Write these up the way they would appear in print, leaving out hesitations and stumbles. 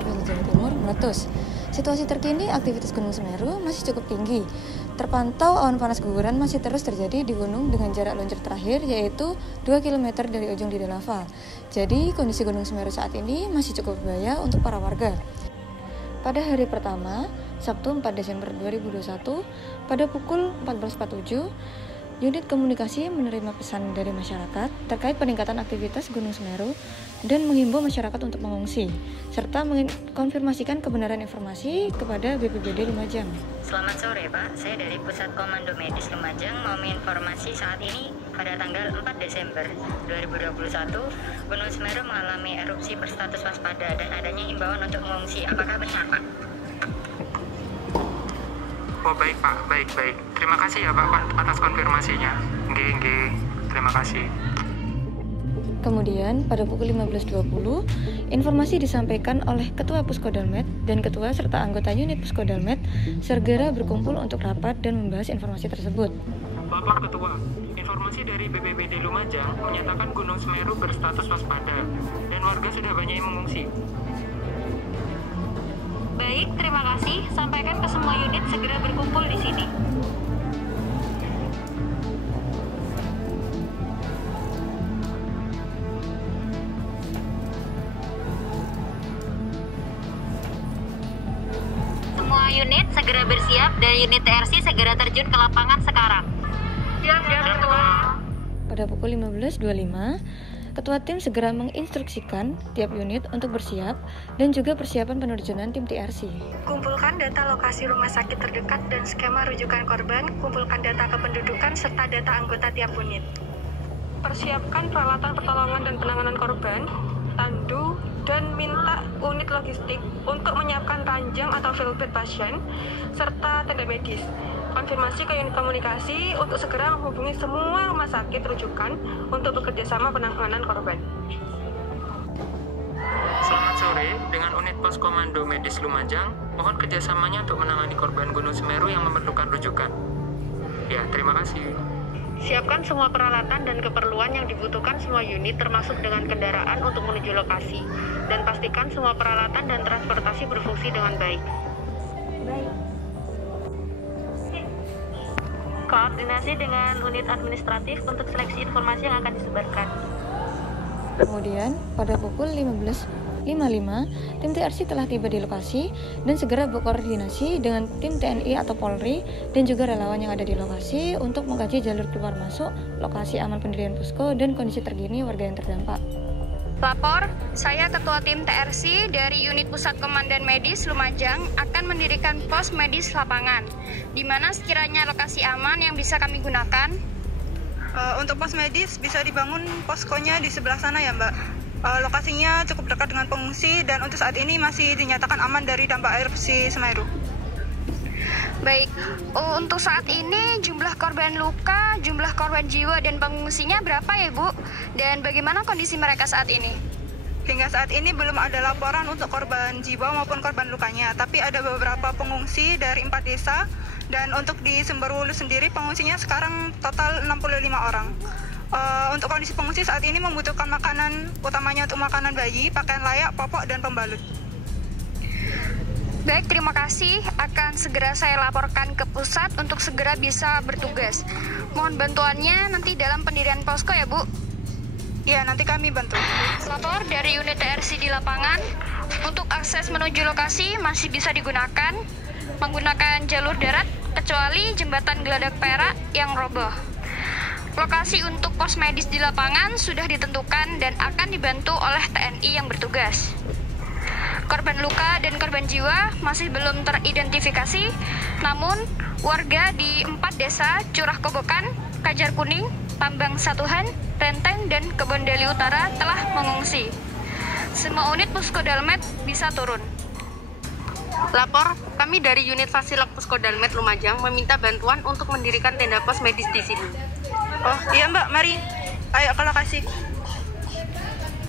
Provinsi Jawa Timur meletus. Situasi terkini aktivitas Gunung Semeru masih cukup tinggi. Terpantau awan panas guguran masih terus terjadi di gunung dengan jarak luncur terakhir yaitu 2 km dari ujung lidah lava. Jadi kondisi Gunung Semeru saat ini masih cukup berbahaya untuk para warga. Pada hari pertama, Sabtu 4 Desember 2021, pada pukul 14.47, unit komunikasi menerima pesan dari masyarakat terkait peningkatan aktivitas Gunung Semeru dan menghimbau masyarakat untuk mengungsi, serta mengkonfirmasikan kebenaran informasi kepada BPBD Lumajang. Selamat sore Pak, saya dari Pusat Komando Medis Lumajang mau menginformasi saat ini pada tanggal 4 Desember 2021, Gunung Semeru mengalami erupsi berstatus waspada dan adanya imbauan untuk mengungsi. Apakah benar Pak? Oh baik Pak, baik. Terima kasih ya Pak atas konfirmasinya. Nggih, terima kasih. Kemudian pada pukul 15.20, informasi disampaikan oleh Ketua Puskodalmet dan Ketua serta anggota unit Puskodalmet segera berkumpul untuk rapat dan membahas informasi tersebut. Bapak Ketua, informasi dari BPBD Lumajang menyatakan Gunung Semeru berstatus waspada dan warga sudah banyak yang mengungsi. Baik, terima kasih. Sampaikan ke semua unit segera berkumpul di sini. Semua unit segera bersiap dan unit TRC segera terjun ke lapangan sekarang. Siap, Ketua. Pada pukul 15.25, Ketua tim segera menginstruksikan tiap unit untuk bersiap dan juga persiapan penerjunan tim TRC. Kumpulkan data lokasi rumah sakit terdekat dan skema rujukan korban, kumpulkan data kependudukan serta data anggota tiap unit. Persiapkan peralatan pertolongan dan penanganan korban, tandu, dan minta unit logistik untuk menyiapkan ranjang atau field bed pasien, serta tenda medis. Konfirmasi ke unit komunikasi untuk segera menghubungi semua rumah sakit rujukan untuk bekerjasama penanganan korban. Selamat sore, dengan unit Pos Komando Medis Lumajang, mohon kerjasamanya untuk menangani korban Gunung Semeru yang memerlukan rujukan. Ya, terima kasih. Siapkan semua peralatan dan keperluan yang dibutuhkan semua unit termasuk dengan kendaraan untuk menuju lokasi. Dan pastikan semua peralatan dan transportasi berfungsi dengan baik. Koordinasi dengan unit administratif untuk seleksi informasi yang akan disebarkan. Kemudian, pada pukul 15.55, tim TRC telah tiba di lokasi dan segera berkoordinasi dengan tim TNI atau Polri dan juga relawan yang ada di lokasi untuk mengkaji jalur keluar masuk, lokasi aman pendirian posko, dan kondisi terkini warga yang terdampak. Lapor, saya Ketua Tim TRC dari Unit Pusat Komandan Medis Lumajang akan mendirikan pos medis lapangan, di mana sekiranya lokasi aman yang bisa kami gunakan. Untuk pos medis bisa dibangun poskonya di sebelah sana ya Mbak. Lokasinya cukup dekat dengan pengungsi dan untuk saat ini masih dinyatakan aman dari dampak erupsi Semeru. Baik, untuk saat ini jumlah korban luka, jumlah korban jiwa dan pengungsinya berapa ya Bu? Dan bagaimana kondisi mereka saat ini? Hingga saat ini belum ada laporan untuk korban jiwa maupun korban lukanya, tapi ada beberapa pengungsi dari 4 desa dan untuk di Sumberwulu sendiri pengungsinya sekarang total 65 orang. Untuk kondisi pengungsi saat ini membutuhkan makanan, utamanya untuk makanan bayi, pakaian layak, popok, dan pembalut. Baik, terima kasih. Akan segera saya laporkan ke pusat untuk segera bisa bertugas. Mohon bantuannya nanti dalam pendirian posko ya Bu. Ya, nanti kami bantu. Lapor dari unit TRC di lapangan. Untuk akses menuju lokasi masih bisa digunakan menggunakan jalur darat kecuali jembatan Geladak Perak yang roboh. Lokasi untuk pos medis di lapangan sudah ditentukan dan akan dibantu oleh TNI yang bertugas. Korban luka dan korban jiwa masih belum teridentifikasi, namun warga di 4 desa Curah Kobokan, Kajar Kuning, Tambang Satuhan, Renteng, dan Kebondeli Utara telah mengungsi. Semua unit Puskodalmet bisa turun. Lapor, kami dari unit Fasilok Puskodalmet Lumajang meminta bantuan untuk mendirikan tenda pos medis di sini. Oh iya Mbak, mari. Ayo ke lokasi.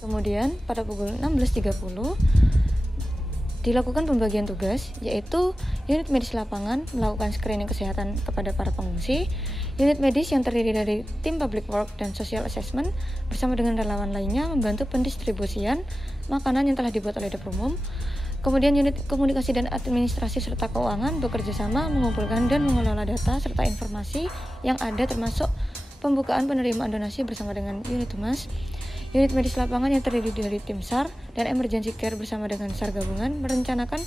Kemudian pada pukul 16.30 dilakukan pembagian tugas, yaitu unit medis lapangan melakukan screening kesehatan kepada para pengungsi, unit medis yang terdiri dari tim public work dan social assessment bersama dengan relawan lainnya membantu pendistribusian makanan yang telah dibuat oleh dapur umum, Kemudian unit komunikasi dan administrasi serta keuangan bekerja sama mengumpulkan dan mengelola data serta informasi yang ada termasuk pembukaan penerimaan donasi bersama dengan unit humas. Unit medis lapangan yang terdiri dari tim SAR dan emergency care bersama dengan SAR gabungan merencanakan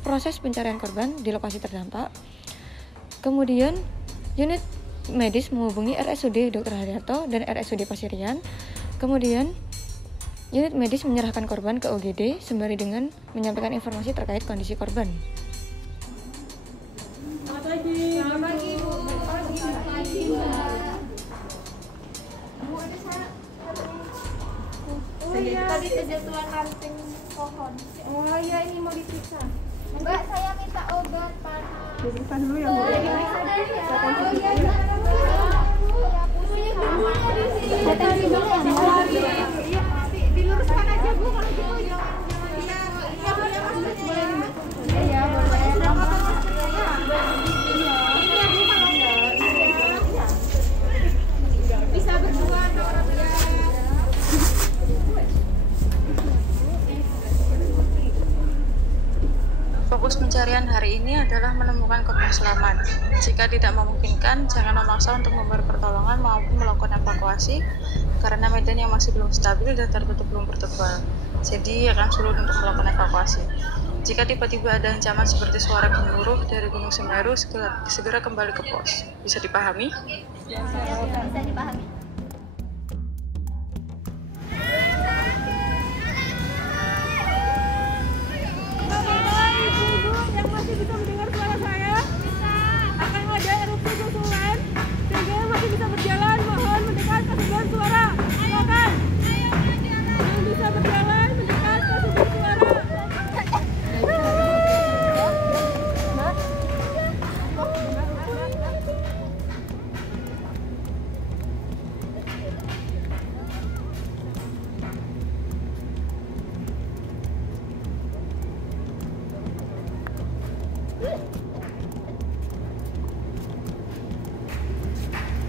proses pencarian korban di lokasi terdampak. Kemudian unit medis menghubungi RSUD Dr. Haryanto dan RSUD Pasirian. Kemudian unit medis menyerahkan korban ke UGD sembari dengan menyampaikan informasi terkait kondisi korban. Selamat pagi. Selamat pagi, Bu. Selamat pagi, Mbak. Oh iya, tadi terjatuhan ranting pohon. Oh iya, ini mau diperiksa. Mbak, saya minta obat panas. Diperiksa dulu ya, Bu. Oh iya, datang sini dulu ya, Mbak. Diluruskan aja, Bu, kalau gitu. Iya, boleh masuk. Boleh dimasuk. Iya, boleh. Bisa berdua atau orang ya. Fokus pencarian hari ini adalah menemukan korban selamat. Jika tidak memungkinkan, jangan memaksa untuk memberi pertolongan maupun melakukan evakuasi karena medan yang masih belum stabil dan tertutup belum bertebal. Jadi akan sulit untuk melakukan evakuasi. Jika tiba-tiba ada ancaman seperti suara gemuruh dari Gunung Semeru, segera kembali ke pos. Bisa dipahami? Bisa dipahami. Yang masih bisa mendengar suara saya, akan ada erupsi susulan sehingga masih bisa berjalan, mohon mendekat ke sumber suara. Silakan. Yang bisa berjalan mendekat ke sumber suara.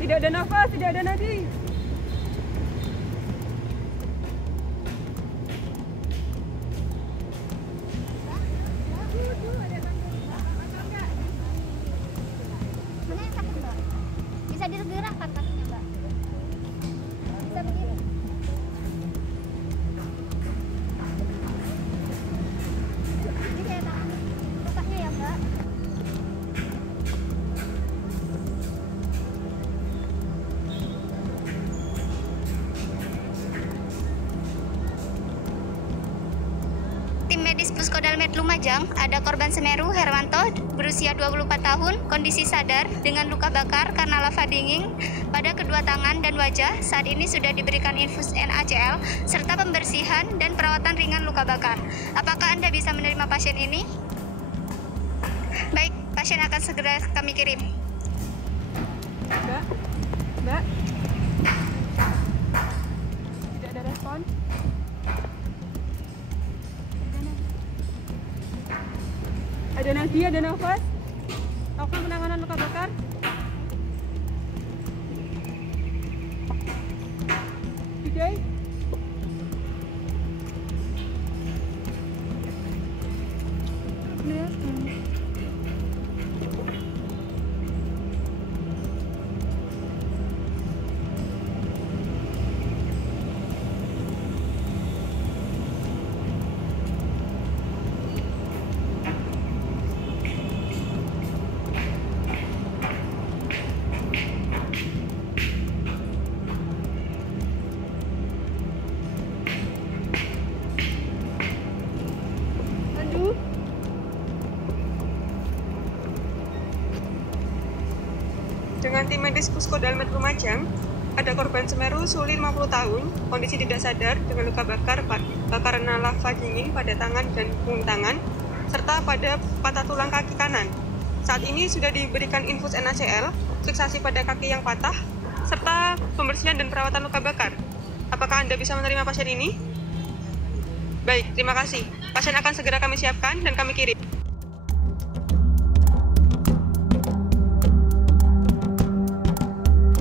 Tidak ada nafas, tidak ada nadi. Bisa digerakkan kakinya, Mbak. Bisa begini. Ini saya tangani lukanya ya, Mbak. Tim medis Puskodalmet Lumajang, ada korban Semeru Herwanto berusia 24 tahun, kondisi sadar dengan luka bakar karena lava dingin pada kedua tangan dan wajah. Saat ini sudah diberikan infus NaCl serta pembersihan dan perawatan ringan luka bakar. Apakah Anda bisa menerima pasien ini? Baik, pasien akan segera kami kirim. Mbak. Tidak ada respon. Ada nadi, ada nafas. Lakukan penanganan luka bakar. Vijay. Dengan tim medis Puskodalmet Lumajang, ada korban Semeru Suli 50 tahun, kondisi tidak sadar dengan luka bakar karena lava dingin pada tangan dan punggung tangan, serta pada patah tulang kaki kanan. Saat ini sudah diberikan infus NaCl, fiksasi pada kaki yang patah, serta pembersihan dan perawatan luka bakar. Apakah Anda bisa menerima pasien ini? Baik, terima kasih. Pasien akan segera kami siapkan dan kami kirim.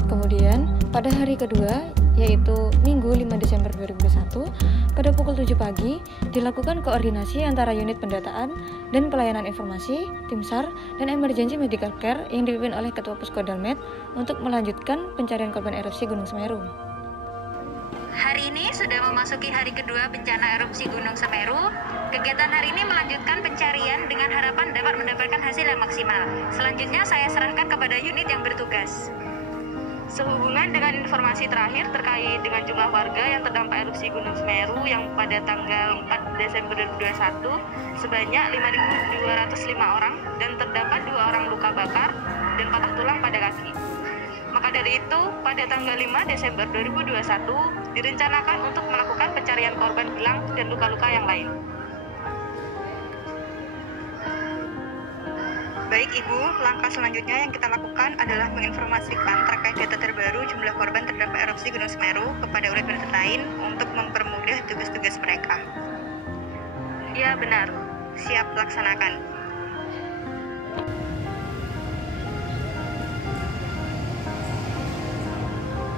Kemudian, pada hari kedua, yaitu Minggu 5 Desember 2021 pada pukul 7 pagi dilakukan koordinasi antara unit pendataan dan pelayanan informasi, tim SAR, dan emergency medical care yang dipimpin oleh Ketua Puskodalmet untuk melanjutkan pencarian korban erupsi Gunung Semeru. Hari ini sudah memasuki hari kedua bencana erupsi Gunung Semeru. Kegiatan hari ini melanjutkan pencarian dengan harapan dapat mendapatkan hasil yang maksimal. Selanjutnya saya serahkan kepada unit yang bertugas. Sehubungan dengan informasi terakhir terkait dengan jumlah warga yang terdampak erupsi Gunung Semeru yang pada tanggal 4 Desember 2021 sebanyak 5.205 orang dan terdapat 2 orang luka bakar dan patah tulang pada kaki. Maka dari itu, pada tanggal 5 Desember 2021 direncanakan untuk melakukan pencarian korban hilang dan luka-luka yang lain. Baik Ibu, langkah selanjutnya yang kita lakukan adalah menginformasikan terkait data terbaru jumlah korban terdampak erupsi Gunung Semeru kepada unit-unit lain untuk mempermudah tugas-tugas mereka. Ya benar, siap laksanakan.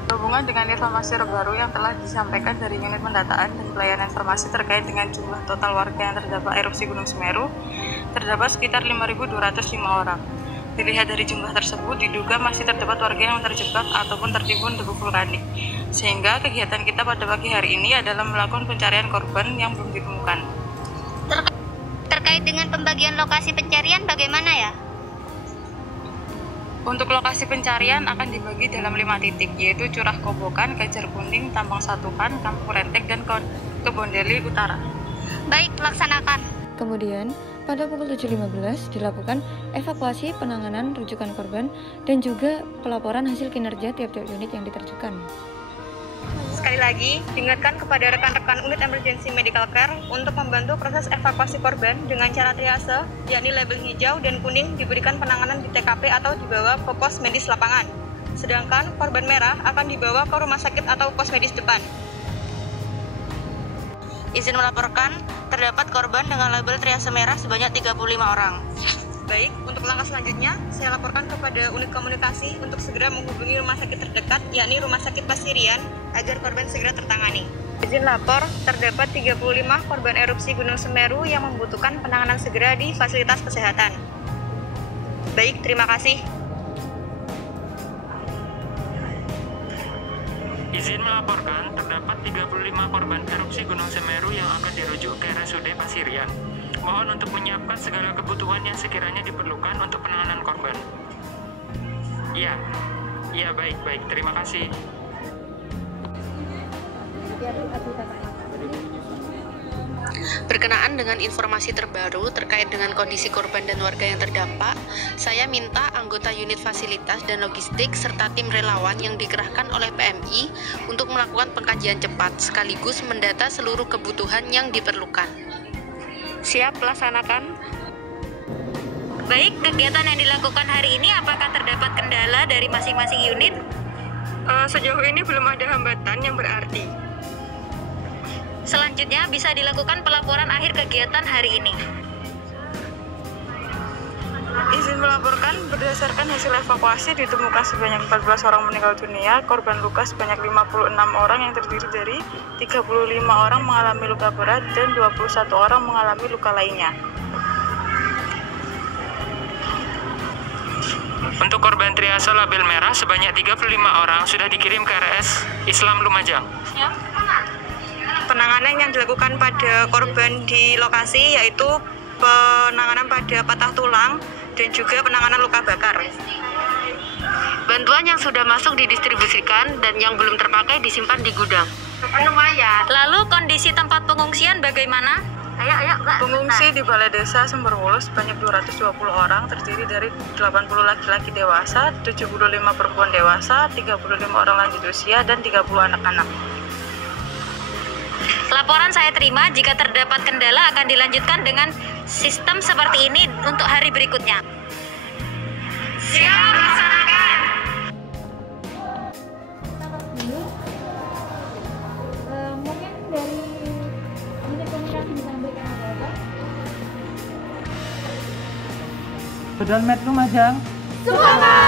Sehubungan dengan informasi terbaru yang telah disampaikan dari unit pendataan dan pelayanan informasi terkait dengan jumlah total warga yang terdampak erupsi Gunung Semeru, terdapat sekitar 5.205 orang. Dilihat dari jumlah tersebut, diduga masih terdapat warga yang terjebak ataupun tertimbun debu vulkanik. Sehingga kegiatan kita pada pagi hari ini adalah melakukan pencarian korban yang belum ditemukan. Terkait dengan pembagian lokasi pencarian bagaimana ya? Untuk lokasi pencarian akan dibagi dalam 5 titik, yaitu Curah Kobokan, Gajar Kuning, Tambang Satukan, Kampung Rentek, dan Kebondeli Utara. Baik, laksanakan. Kemudian, pada pukul 7.15 dilakukan evakuasi, penanganan, rujukan korban, dan juga pelaporan hasil kinerja tiap-tiap unit yang diterjunkan. Sekali lagi, diingatkan kepada rekan-rekan unit emergency medical care untuk membantu proses evakuasi korban dengan cara triase, yakni label hijau dan kuning diberikan penanganan di TKP atau dibawa ke pos medis lapangan. Sedangkan korban merah akan dibawa ke rumah sakit atau pos medis depan. Izin melaporkan, terdapat korban dengan label triase merah sebanyak 35 orang. Baik, untuk langkah selanjutnya, saya laporkan kepada unit komunikasi untuk segera menghubungi rumah sakit terdekat, yakni Rumah Sakit Pasirian, agar korban segera tertangani. Izin lapor, terdapat 35 korban erupsi Gunung Semeru yang membutuhkan penanganan segera di fasilitas kesehatan. Baik, terima kasih. Izin melaporkan, terdapat 35 korban erupsi Gunung Semeru yang akan dirujuk ke RSUD Pasirian. Mohon untuk menyiapkan segala kebutuhan yang sekiranya diperlukan untuk penanganan korban. Iya, baik, terima kasih. Berkenaan dengan informasi terbaru terkait dengan kondisi korban dan warga yang terdampak, saya minta anggota unit fasilitas dan logistik serta tim relawan yang dikerahkan oleh PMI untuk melakukan pengkajian cepat sekaligus mendata seluruh kebutuhan yang diperlukan. Siap, laksanakan. Baik, kegiatan yang dilakukan hari ini apakah terdapat kendala dari masing-masing unit? Sejauh ini belum ada hambatan yang berarti. Selanjutnya bisa dilakukan pelaporan akhir kegiatan hari ini. Izin melaporkan, berdasarkan hasil evakuasi ditemukan sebanyak 14 orang meninggal dunia, korban luka sebanyak 56 orang yang terdiri dari 35 orang mengalami luka berat dan 21 orang mengalami luka lainnya. Untuk korban triase label merah sebanyak 35 orang sudah dikirim ke RS Islam Lumajang. Penanganan yang dilakukan pada korban di lokasi yaitu penanganan pada patah tulang dan juga penanganan luka bakar. Bantuan yang sudah masuk didistribusikan dan yang belum terpakai disimpan di gudang. Lumayan. Lalu kondisi tempat pengungsian bagaimana? Ayo, pengungsi di Balai Desa Sumberwulus sebanyak 220 orang terdiri dari 80 laki-laki dewasa, 75 perempuan dewasa, 35 orang lanjut usia, dan 30 anak-anak. Laporan saya terima, jika terdapat kendala akan dilanjutkan dengan sistem seperti ini untuk hari berikutnya. Siap, laksanakan. Mungkin dari unit komunikasi bisa memberikan apa-apa? Puskodalmet Lumajang. Semangat!